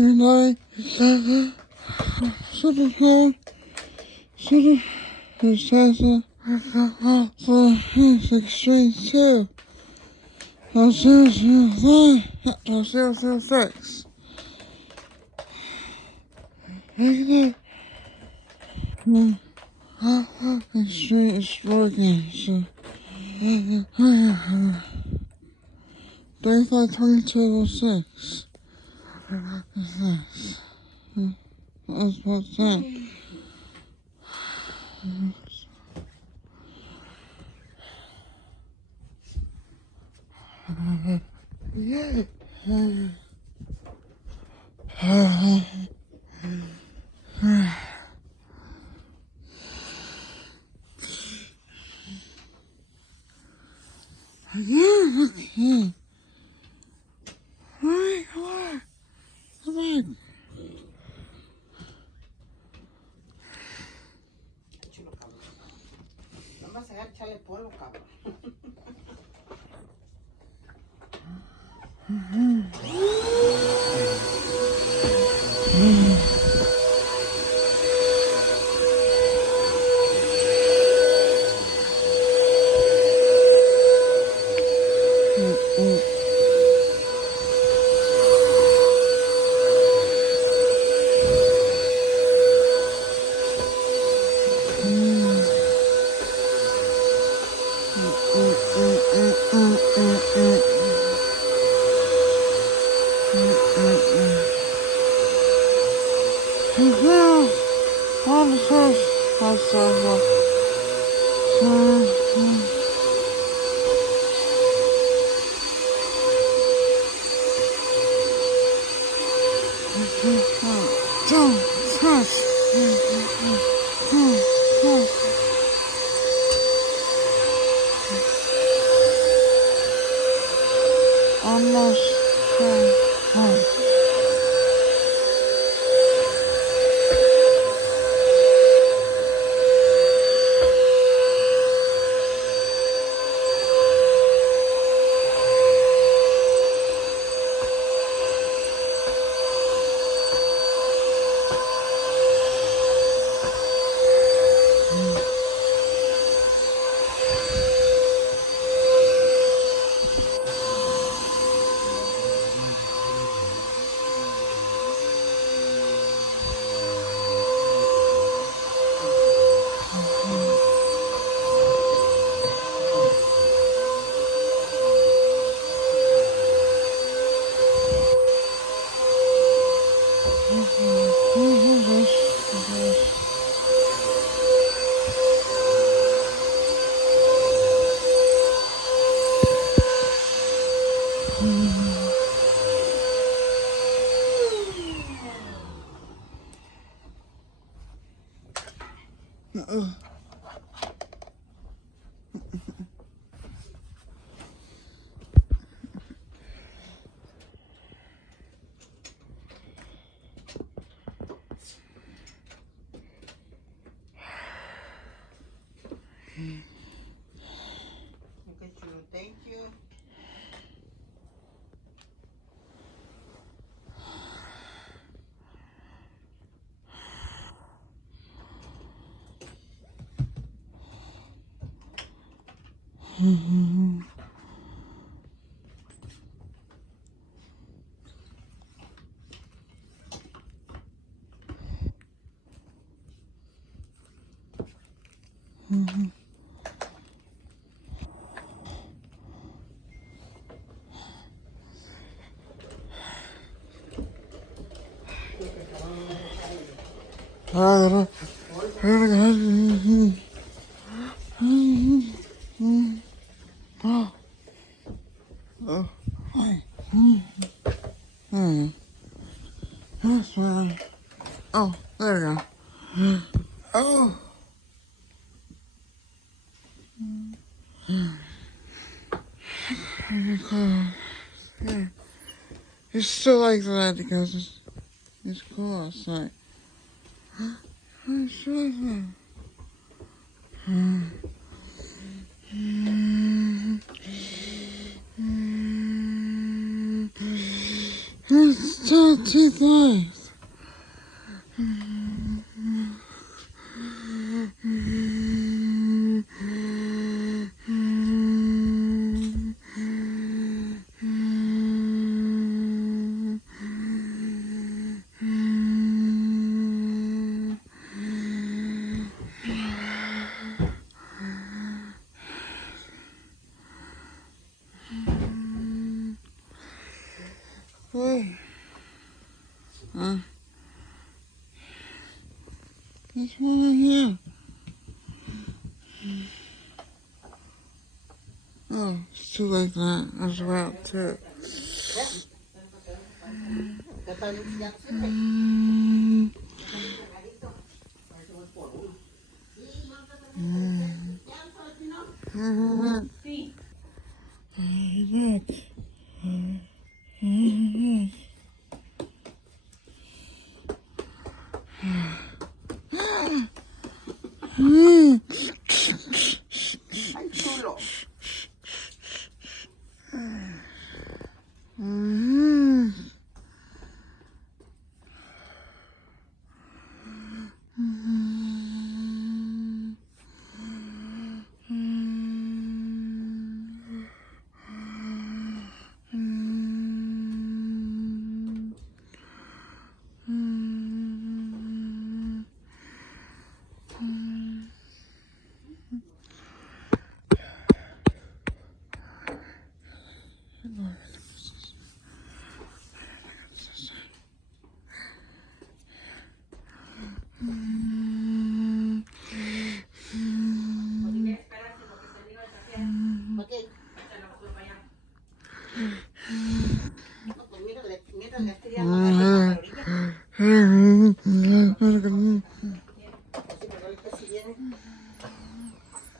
night. Super cool. Super. His Tesla. For his extreme too. Oh, 005. Oh, 006. Look at that. Extreme is working. So. 352206. That's what's that? Yeah. Yeah. Alright, come on. Come on. Vamos a echarle polvo, cabrón. Don't touch. Almost home. Okay, sure. Thank you. That's right. Oh, there you go. Oh. Yeah. It's still like that because it's cool outside. It's like that. It's Dirty things. Wait. There's one in here. Oh, it's too late now. I was about to.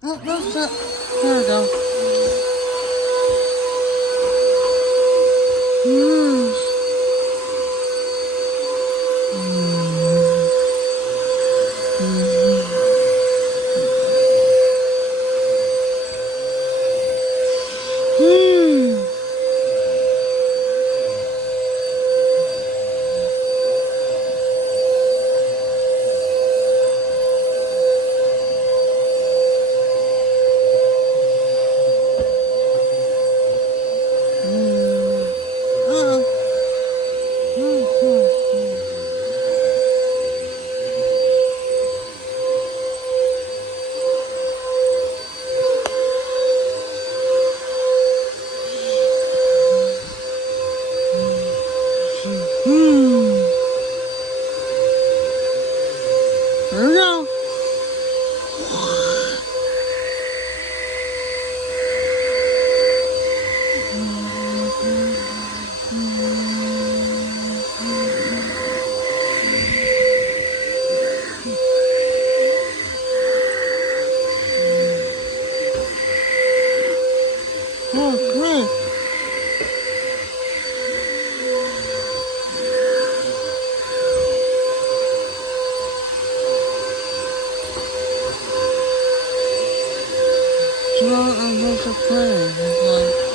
Oh, that's it. There we go. There we go. Oh, great. So I'm just a prayer. It's like,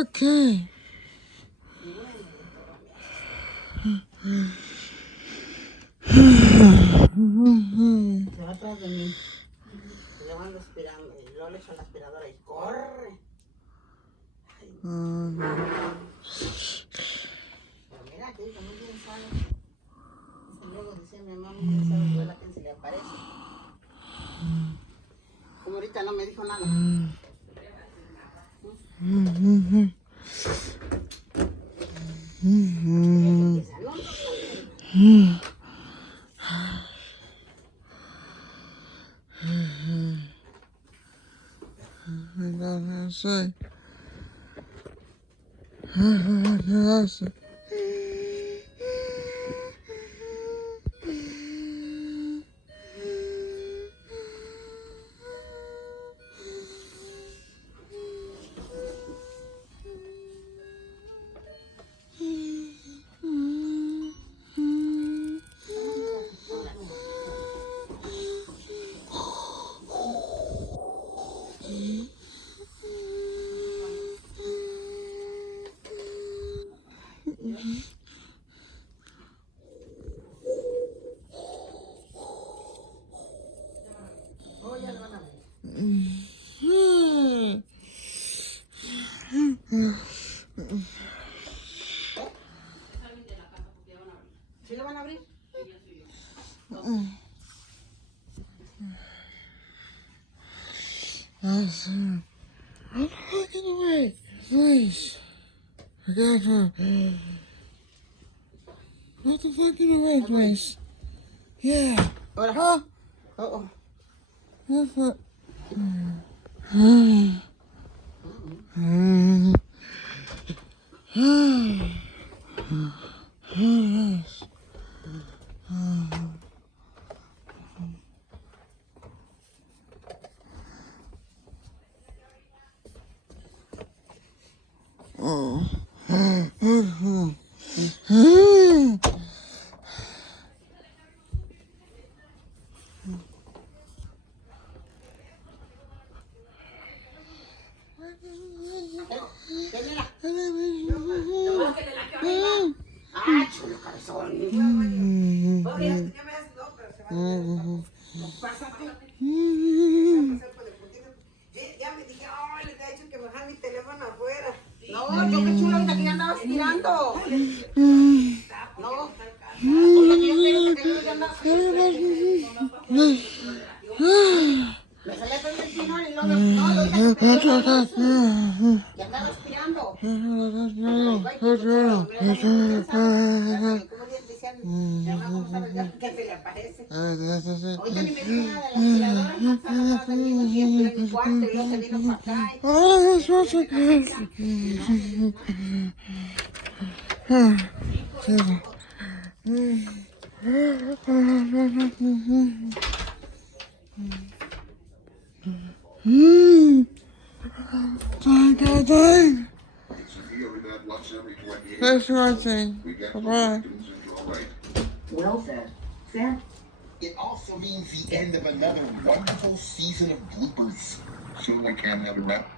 Okay. Se va atrás de mí. Le van aspirando, y luego le echan la aspiradora y corre. Pero mira, que digo, muy bien sabe. Dice, luego decía mi mamá, muy bien sabe que a quien se le aparece. Como ahorita no me dijo nada. Oh, ya lo van a ver. ¿Sí lo van a abrir? Awesome. Get away, please. I got her. Get the fuck away, please. Yeah. Ahora. Huh? Oh, oh. That's it. Yes. Oh. ¡Ah, chulo cabezón! Pásate. Ya me dije, oh, les he dicho que me dejan mi teléfono afuera. No, yo qué chulo ahorita que ya andaba estirando. No. Oye, yo creo que ya andaba. Me salí a perder el chino y luego, no, ahorita que ya andaba estirando. Como decían, mi mamá, ¿cómo sabes ya que se le aparece? Ahorita ni me dijo nada de la aspiradora, estaba también aquí en mi cuarto y luego se vino para acá. Thanks for watching. Bye-bye. Well said. Sam? It also means the end of another wonderful season of bloopers. So I can't have a rep.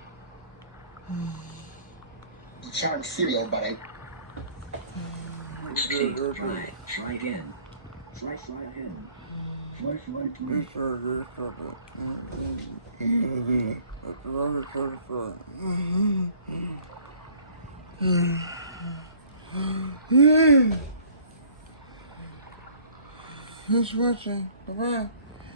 Charm cereal, but I... Try again. Try again. Who's watching? Bye-bye.